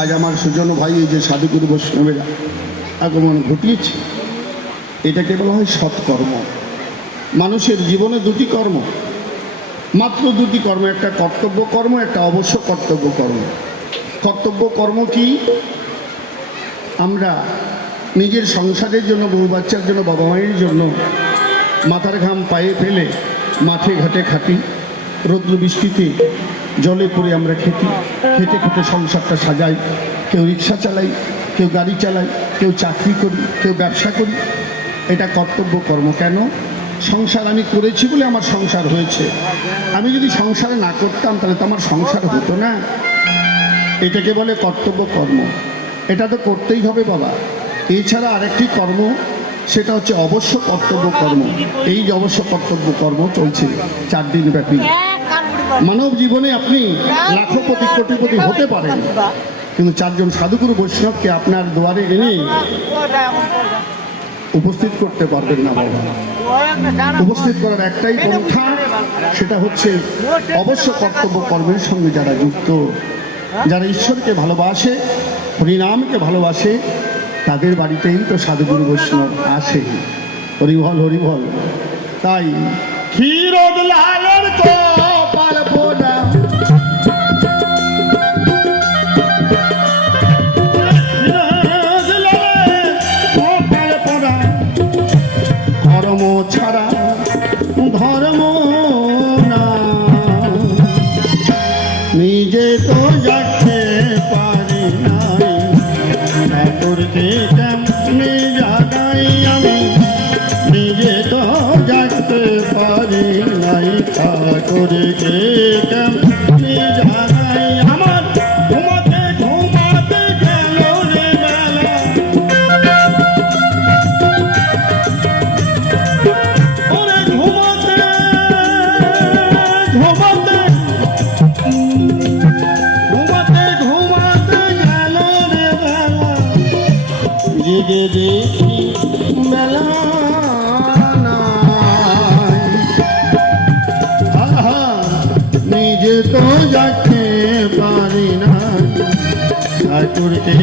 আজ আমার সুজন ভাই এই যে সাধুগুরু বৈষ্ণবের আগমন ঘটিয়েছে, এটাকে বলা হয় সৎকর্ম। মানুষের জীবনে দুটি কর্ম, মাত্র দুটি কর্ম, একটা কর্তব্য কর্ম, একটা অবশ্য কর্তব্য কর্ম। কর্তব্য কর্ম কি? আমরা নিজের সংসারের জন্য, বউ বাচ্চার জন্য, বাবা মায়ের জন্য মাথার ঘাম পায়ে ফেলে মাঠে ঘাটে খাটি, রৌদ্র বৃষ্টিতে জলে পড়ে আমরা খেটি। খেটে খেটে সংসারটা সাজাই, কেউ রিক্সা চালাই, কেউ গাড়ি চালাই, কেউ চাকরি করি, কেউ ব্যবসা করি। এটা কর্তব্য, কর্ম কেন? সংসার আমি করেছি বলে আমার সংসার হয়েছে। আমি যদি সংসারে না করতাম, তাহলে তো আমার সংসার হতো না। এটাকে বলে কর্তব্য, কর্ম। এটা তো করতেই হবে বাবা। এছাড়া আরেকটি কর্ম সেটা হচ্ছে অবশ্য কর্তব্য কর্ম। এই যে অবশ্য কর্তব্য কর্ম চলছে, চার দিন ব্যাপী। মানব জীবনে আপনি লাখপতি কোটিপতি হতে পারেন। কিন্তু চারজন সাধুগুরু বৈষ্ণবকে আপনার দুয়ারে এনে উপস্থিত করতে পারবেন না বাবা। উপস্থিত করার একটাই পন্থা, সেটা হচ্ছে অবশ্য কর্তব্য কর্মের সঙ্গে যারা যুক্ত, যারা ঈশ্বরকে ভালোবাসে, হরিনামকে ভালোবাসে তাদের বাড়িতেই তো সাধুগুরু বৈষ্ণব আসে। হরিভল হরিভল তাই কর্ম ছাড়া, ধর্ম না। নিজে তো যাকে পারি নাই। ঠাকুরকে কেমনে জাগাই আমি নিজে তো যাকে পারি নাই। ঠাকুরকে কেমনে জাগাই জেগে দেখি বেলা নিজে তো যাকে পারি না ঠাকুরকে